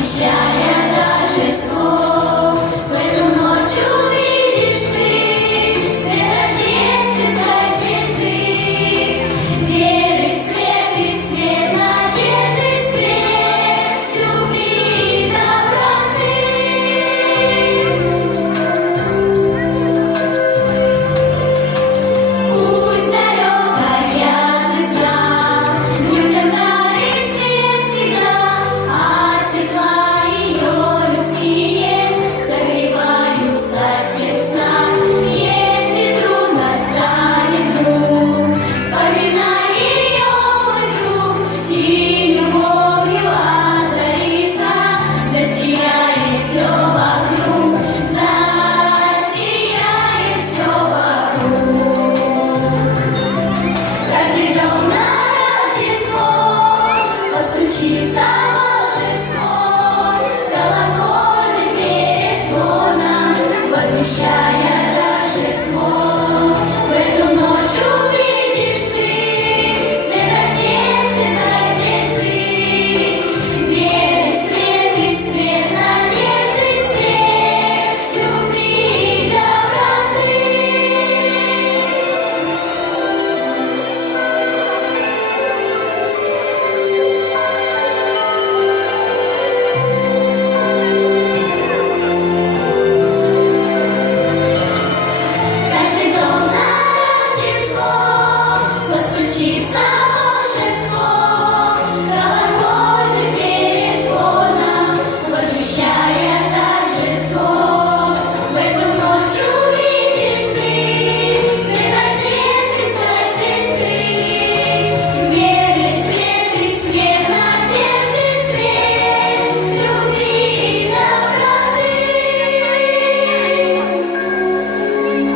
возвещая Рождество. В эту ночь увидишь ты свет рождественской звезды. Веры свет и свет, надежды свет, любви и доброты. Пусть далекая звезда людям дарит свет всегда, а тепла ее людские согреваются сердца. Если трудно станет вдруг, вспоминай ее, мой друг, и любовью озарится, засияет все вокруг, засияет все вокруг. Каждый дом на Рождество постучится волшебство, колокольным перезвоном возвещая Рождество. В эту ночь увидишь ты свет рождественской звезды. Веры свет и свет, надежды свет, любви и доброты. Каждый дом на Рождество постучится